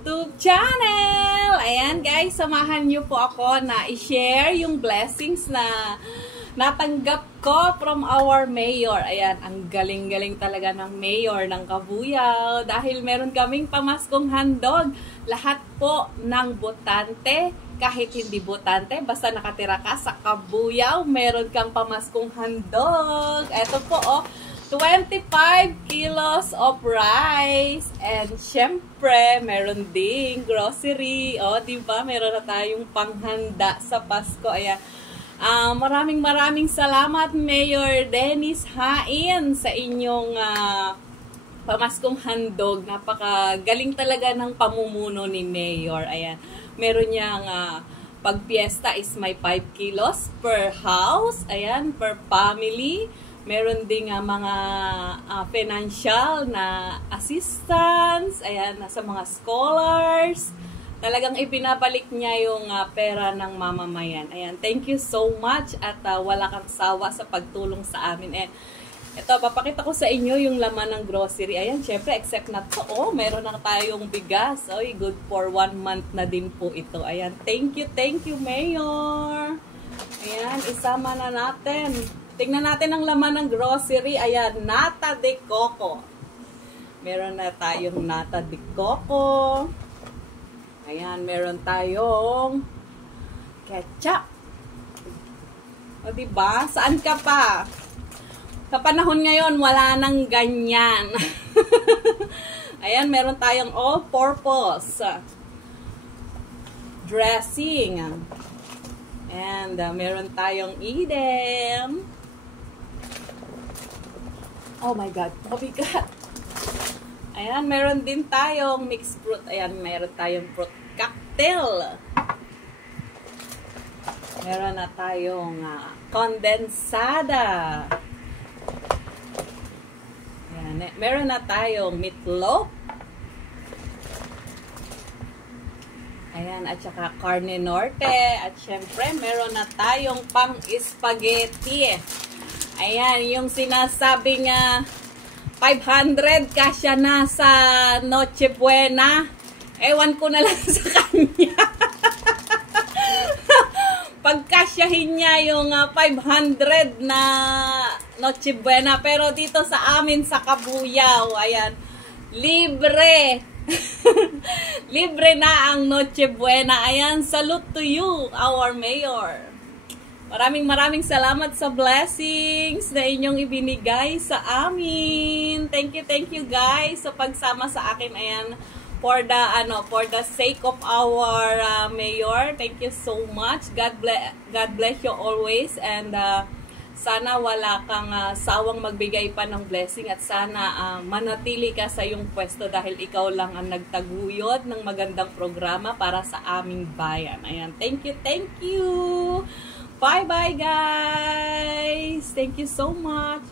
YouTube channel. Ayan guys, samahan niyo po ako na i-share yung blessings na natanggap ko from our mayor. Ayan, ang galing-galing talaga ng mayor ng Cabuyao dahil meron kaming pamaskong handog. Lahat po ng botante, kahit hindi botante, basta nakatira ka sa Cabuyao, meron kang pamaskong handog. Ito po, oh, 25 kilos of rice. And syempre, meron ding grocery. O, diba? Meron na tayong panghanda sa Pasko. Ayan. Maraming salamat, Mayor Dennis Hain, sa inyong pamaskong handog. Napakagaling talaga ng pamumuno ni Mayor. Ayan. Meron niyang pagpiesta is may 5 kilos per house. Ayan, per family. Meron ding mga financial na assistance, ayan, sa mga scholars. Talagang ibinabalik niya yung pera ng mamamayan. Ayan, thank you so much at wala kang sawa sa pagtulong sa amin. And ito, papakita ko sa inyo yung laman ng grocery. Ayan, syempre, except na to, oh, meron na tayong bigas. Oy, good for 1 month na din po ito. Ayan, thank you, Mayor. Ayan, isama na natin. Tingnan natin ang laman ng grocery. Ayan, nata de coco. Meron na tayong nata de coco. Ayan, meron tayong ketchup. O, diba? Saan ka pa? Sa panahon ngayon, wala nang ganyan. Ayan, meron tayong all-purpose dressing. And meron tayong idem. Oh my God, mabigat. Ayan, meron din tayong mixed fruit. Ayan, meron tayong fruit cocktail. Meron na tayong kondensada. Ayan, meron na tayong meatloaf. Ayan, at saka carne norte. At syempre, meron na tayong pang-spaghetti. Ayan, yung sinasabing 500 kasya na sa Noche Buena. Ewan ko na lang sa kanya. Pagkasyahin niya yung 500 na Noche Buena. Pero dito sa amin sa Cabuyao, ayan, libre. Libre na ang Noche Buena. Ayan, salute to you, our mayor. Maraming salamat sa blessings na inyong ibinigay sa amin. Thank you guys sa pagsama sa akin. Ayan, for the sake of our mayor. Thank you so much. God bless you always, and sana wala kang sawang magbigay pa ng blessing, at sana manatili ka sa iyong pwesto dahil ikaw lang ang nagtaguyod ng magandang programa para sa aming bayan. Ayan, thank you. Bye guys. Thank you so much.